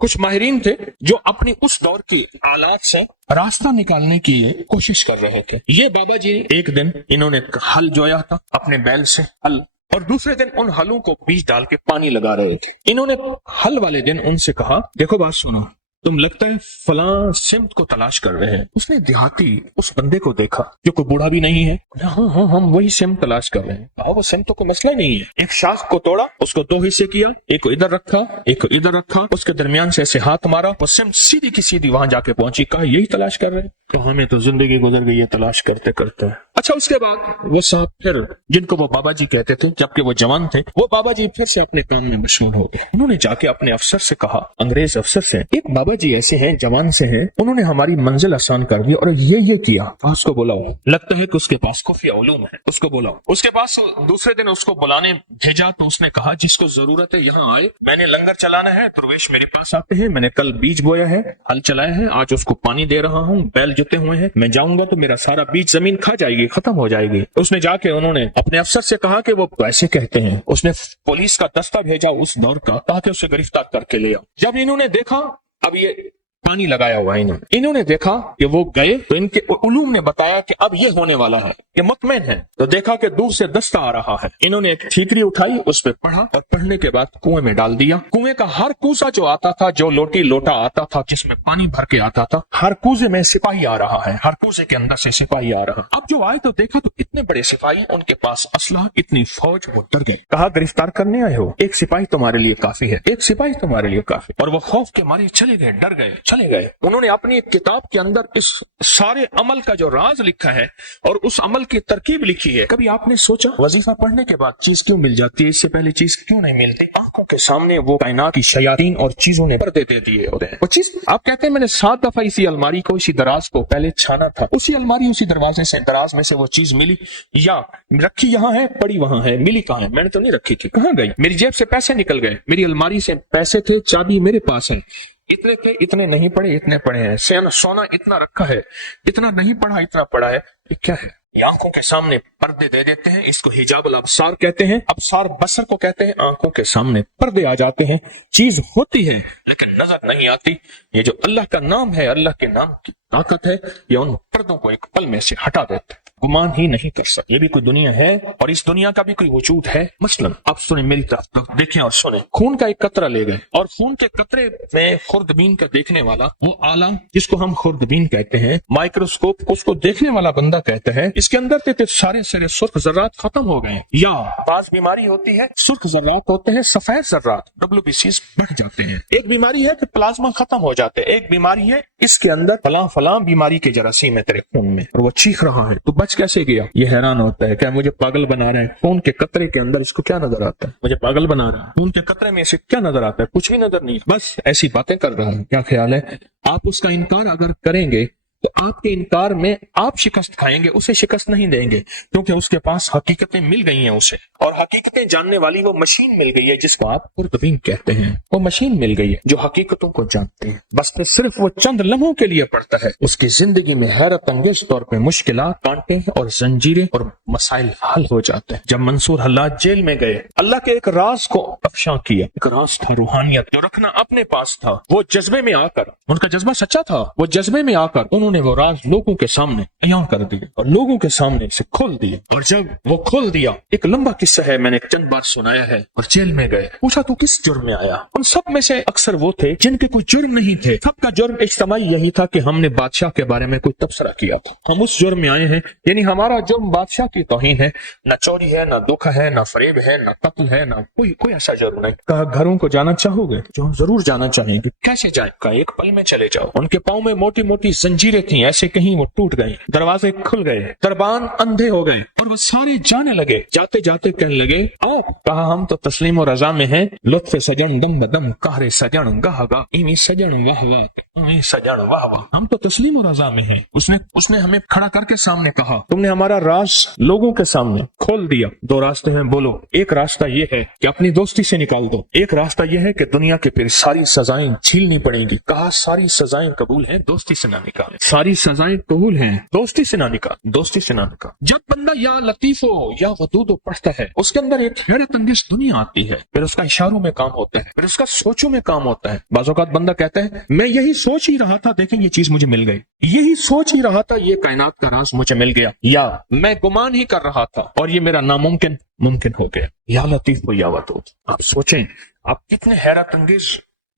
कुछ माहिरीन थे जो अपनी उस दौर की आलात से रास्ता निकालने की कोशिश कर रहे थे। ये बाबा जी एक दिन इन्होंने हल जोया था अपने बैल से हल, और दूसरे दिन उन हलों को बीज डाल के पानी लगा रहे थे। इन्होंने हल वाले दिन उनसे कहा, देखो बात सुनो, तुम लगता है फलां सिमत को तलाश कर रहे हैं। उसने देहाती उस बंदे को देखा जो कोई बूढ़ा भी नहीं है। हाँ, हम वही सिमत तलाश कर रहे हैं। कहा वो सिमतों को मसला नहीं है। एक शाख को तोड़ा, उसको 2 हिस्से किया, एक को इधर रखा, एक को इधर रखा, उसके दरमियान से ऐसे हाथ मारा, वो सिमत सीधी की सीधी वहां जाके पहुंची। कहा यही तलाश कर रहे हैं। तो हमें तो जिंदगी गुजर गई है तलाश करते करते। अच्छा, उसके बाद वो साहब फिर, जिनको वो बाबा जी कहते थे जबकि वो जवान थे, वो बाबा जी फिर से अपने काम में मशगूल हो गए। उन्होंने जाके अपने अफसर से कहा, अंग्रेज अफसर से, एक बाबा जी ऐसे हैं, जवान से हैं, उन्होंने हमारी मंजिल आसान कर दी और ये किया। उसको बुलाओ, लगता है कि उसके पास खुफिया उलूम है, उसको बुलाओ। उसके पास दूसरे दिन उसको बुलाने भेजा तो उसने कहा, जिसको जरूरत है यहाँ आए, मैंने लंगर चलाना है, दरवेश मेरे पास आते हैं, मैंने कल बीज बोया है, हल चलाया है, आज उसको पानी दे रहा हूँ, बैल जुते हुए हैं, मैं जाऊंगा तो मेरा सारा बीज जमीन खा जाएगी, खत्म हो जाएगी। उसने जाके उन्होंने अपने अफसर से कहा कि वो ऐसे कहते हैं। उसने पुलिस का दस्ता भेजा उस दौर का, ताकि उसे गिरफ्तार करके ले आओ। जब इन्होंने देखा अब ये पानी लगाया हुआ है, इन्होंने देखा कि वो गए तो इनके उलूम ने बताया कि अब ये होने वाला है, ये मुतमैन है। तो देखा कि दूर से दस्ता आ रहा है। इन्होंने एक ठीकरी उठाई, उस पे पढ़ा और पढ़ने के बाद कुएं में डाल दिया। कुएं का हर कूसा जो आता था, जो लोटा आता था जिसमें पानी भर के आता था, हर कूजे में सिपाही आ रहा है, हर कूजे के अंदर से सिपाही आ रहा। अब जो आए तो देखा तो इतने बड़े सिपाही, उनके पास असला, इतनी फौज, वो डर गए। कहा गिरफ्तार करने आए हो? एक सिपाही तुम्हारे लिए काफी है, एक सिपाही तुम्हारे लिए काफी। और वो खौफ के मारे चले गए, डर गए, चले गए। उन्होंने अपनी एक किताब के अंदर इस सारे अमल का जो राज लिखा है और उस अमल की तरकीब लिखी है। कभी आपने सोचा वजीफा पढ़ने के बाद चीज क्यों मिल जाती है, इससे पहले चीज क्यों नहीं मिलती? आंखों के सामने वो कायनात की शयातीन और चीजों ने पर्दे दे दिए होते हैं। वो चीज आप कहते हैं मैंने 7 दफा इसी अलमारी को, इसी दराज को पहले छाना था, उसी अलमारी उसी दरवाजे से दराज में से वो चीज मिली, या रखी यहाँ है, पड़ी वहां है, मिली कहाँ है? मैंने तो नहीं रखी थी, कहाँ गई? मेरी जेब से पैसे निकल गए, मेरी अलमारी से पैसे थे, चाबी मेरे पास है, इतने थे, इतने नहीं पड़े, इतने पड़े हैं, सोना इतना रखा है, इतना नहीं पड़ा, इतना पड़ा है। ये क्या है? ये आंखों के सामने पर्दे दे देते हैं। इसको हिजाबुल अब्सार कहते हैं, अब्सार बसर को कहते हैं। आंखों के सामने पर्दे आ जाते हैं, चीज होती है लेकिन नजर नहीं आती। ये जो अल्लाह का नाम है, अल्लाह के नाम की ताकत है, ये उन पर्दों को एक पल में से हटा देता है। गुमान ही नहीं कर सकते ये भी कोई दुनिया है और इस दुनिया का भी कोई वजूद है। मसलन आप सुने मेरी तरफ, तो देखें और सुने। खून का एक कतरा ले गए और खून के कतरे में खुर्दबीन का देखने वाला, वो आला जिसको हम खुर्दबीन कहते हैं, माइक्रोस्कोप उसको देखने वाला बंदा कहता है इसके अंदर से सारे सुर्ख जर्रात खत्म हो गए। या बाज बीमारी होती है, सुर्ख जर्रात होते हैं, सफेद जर्रात WBCs बढ़ जाते हैं। एक बीमारी है कि प्लाज्मा खत्म हो जाते हैं, एक बीमारी है इसके अंदर फलां बीमारी के जरासीम है तेरे खून में और वो चीख रहा है, तो बच कैसे गया? ये हैरान होता है, क्या मुझे पागल बना रहे हैं? खून के कतरे के अंदर इसको क्या नजर आता है? मुझे पागल बना रहा है। खून के कतरे में इसे क्या नजर आता है? कुछ भी नजर नहीं, बस ऐसी बातें कर रहा है। क्या ख्याल है? आप उसका इनकार अगर करेंगे तो आपके इनकार में आप शिकस्त खाएंगे, उसे शिकस्त नहीं देंगे, क्योंकि उसके पास हकीकतें मिल गई हैं उसे, और हकीकतें जानने वाली वो मशीन मिल गई है जिसको आप खुर्दबीन कहते हैं। वो मशीन मिल गई है जो हकीकतों को जानती है, बस फिर सिर्फ वो चंद लम्हों के लिए पड़ता है। उसकी जिंदगी में हैरत अंगेज तौर पर मुश्किलात, कांटे और जंजीरें और मसाइल हल हो जाते हैं। जब मंसूर हल्लाज जेल में गए, अल्लाह के एक राज को अफशा किया। एक राज था रूहानियत, जो रखना अपने पास था। वो जज्बे में आकर, उनका जज्बा सच्चा था, वो जज्बे में आकर उन्होंने वो राज लोगों के सामने अयां कर दिया और लोगों के सामने से खोल दिया। और जब वो खोल दिया, एक लंबा किस्सा है, मैंने चंद बार सुनाया है। और जेल में गए, पूछा तू किस जुर्म में आया? उन सब में से अक्सर वो थे जिनके कोई जुर्म नहीं थे। सबका जुर्म इज्तिमाई यही था कि हमने बादशाह के बारे में कोई तबसरा किया था, हम उस जुर्म में आए हैं। यानी हमारा जुर्म बादशाह की तौहीन है, न चोरी है, न धोखा है, न फरेब है, न कत्ल है, न कोई ऐसा जुर्म नहीं। कहा घरों को जाना चाहोगे? जो हम जरूर जाना चाहेंगे। कैसे जाए? कहा एक पल में चले जाओ। उनके पाँव में मोटी मोटी जंजीरें थी, ऐसे कहीं वो टूट गई, दरवाजे खुल गए, दरबान अंधे हो गए और वो सारे जाने लगे। जाते जाते कहने लगे आप? कहा हम तो तस्लीम और रजा में हैं। लुत्फ सजन दम बदम, कहरे सजन गाह गाह, इमी सजन वाह वाह, इमी सजन वाह वाह, हम तो तस्लीम और रजा में हैं। उसने हमें खड़ा करके सामने कहा, तुमने हमारा राज लोगों के सामने खोल दिया। 2 रास्ते हैं, बोलो। एक रास्ता ये है कि अपनी दोस्ती से निकाल दो, एक रास्ता ये है कि दुनिया के फिर सारी सजाएं झीलनी पड़ेंगी। कहा सारी सजाएं कबूल हैं, दोस्ती से ना निकालें। ساری سزائیں قبول ہیں، دوستی سے نہ نکال، دوستی سے نہ نکال۔ جب بندہ یا لطیف ہو یا ودود پڑھتا ہے اس کے اندر ایک حیرت انگیز دنیا آتی ہے، پھر اس کا اشاروں میں کام ہوتا ہے، پھر اس کا سوچوں میں کام ہوتا ہے۔ بعض اوقات بندہ کہتا ہے میں یہی سوچ ہی رہا تھا، دیکھیں یہ چیز مجھے مل گئی، یہی سوچ ہی رہا تھا، یہ کائنات کا راز مجھے مل گیا، یا میں گمان ہی کر رہا تھا اور یہ میرا ناممکن ممکن ہو گیا۔ یا لطیف ہو یا ودود، آپ سوچیں آپ کتنے حیرت انگیز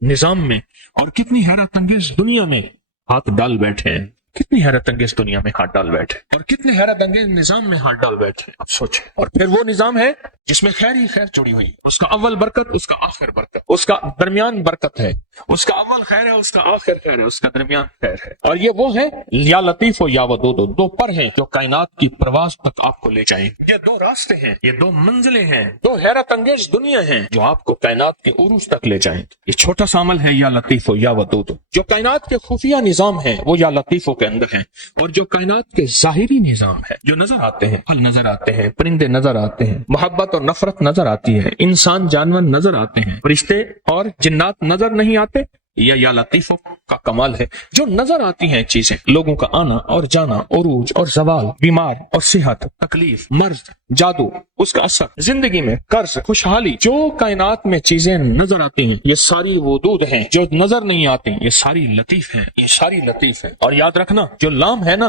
نظام میں اور کتنی حیرت انگیز دنیا میں ہاتھ ڈال بیٹھے ہیں، کتنی حیرت انگیز دنیا میں ہاتھ ڈال بیٹھے اور کتنے حیرت انگیز نظام میں ہاتھ ڈال بیٹھے، آپ سوچیں۔ اور پھر وہ نظام ہے جس میں خیر ہی خیر جڑی ہوئی، اس کا اول برکت، اس کا آخر برکت، اس کا درمیان برکت ہے، اس کا اول خیر ہے، اس کا آخر خیر ہے، اس کا درمیان خیر ہے۔ اور یہ وہ ہے یا لطیف ہو یا ودود ہو، دو پر ہیں جو کائنات کی پرواز تک آپ کو لے جائیں۔ یہ دو راستے ہیں، یہ دو منزلیں ہیں، دو حیرت انگیز دنیا ہیں جو آپ کو کائنات کے عروج تک لے جائیں۔ یہ چھوٹا سا عمل ہے یا لطیف ہو یا ودود ہو۔ جو کائنات کے خفیہ نظام ہے وہ یا لطیف ہو کے اندر ہیں، اور جو کائنات کے ظاہری نظام ہے، جو نظر آتے ہیں، پھل نظر آتے ہیں، پرندے نظر آتے ہیں، محبت اور نفرت نظر آتی ہے، انسان جانور نظر آتے ہیں، فرشتے اور جنات نظر نہیں آتے، یا لطیفوں کا کمال ہے۔ جو نظر آتی ہیں چیزیں، لوگوں کا آنا اور جانا، عروج اور زوال، بیمار اور صحت، تکلیف، مرض، جادو، اس کا اثر، زندگی میں قرض، خوشحالی، جو کائنات میں چیزیں نظر آتی ہیں یہ ساری ودود ہیں، جو نظر نہیں آتی یہ ساری لطیف ہیں، یہ ساری لطیف ہیں۔ اور یاد رکھنا جو لام ہے نا،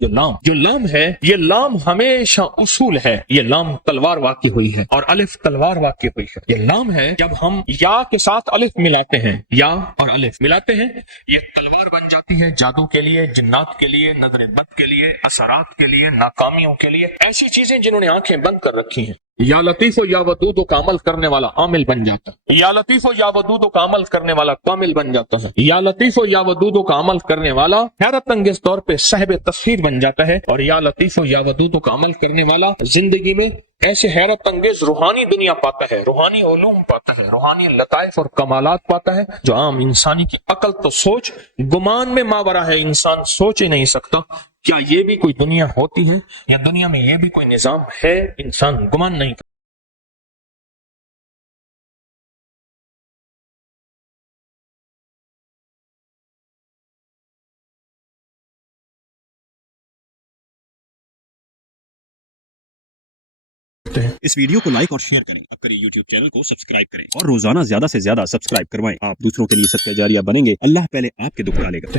جو لام ہے، یہ لام ہمیشہ اصول ہے، یہ لام تلوار واقع ہوئی ہے اور الف تلوار واقع ہوئی ہے۔ یہ لام ہے جب ہم یا کے ساتھ الف ملاتے ہیں، یا اور الف ملاتے ہیں، یہ تلوار بن جاتی ہے جادو کے لیے، جنات کے لیے، نظر بد کے لیے، اثرات کے لیے، ناکامیوں کے لیے، ایسی چیزیں جنہوں نے آنکھیں بند کر رکھی ہیں۔ یا لطیف و یا ودود کا عمل کرنے والا عامل بن جاتا ہے، یا لطیف و یا ودود کا عمل کرنے والا کامل بن جاتا ہے، یا لطیف و یا ودود کا عمل کرنے والا حیرت انگیز طور پہ صاحب تصویر بن جاتا ہے، اور یا لطیف و یا ودود کا عمل کرنے والا زندگی میں ایسے حیرت انگیز روحانی دنیا پاتا ہے، روحانی علوم پاتا ہے، روحانی لطائف اور کمالات پاتا ہے جو عام انسانی کی عقل تو سوچ گمان میں ماورا ہے، انسان سوچ ہی نہیں سکتا۔ کیا یہ بھی کوئی دنیا ہوتی ہے، یا دنیا میں یہ بھی کوئی نظام ہے، انسان گمان نہیں کرتا۔ اس ویڈیو کو لائک اور شیئر کریں، اب کریں یوٹیوب چینل کو سبسکرائب کریں اور روزانہ زیادہ سے زیادہ سبسکرائب کروائیں۔ آپ دوسروں کے لیے صدقہ جاریہ بنیں گے، اللہ پہلے آپ کے دکھ ڈالے گا۔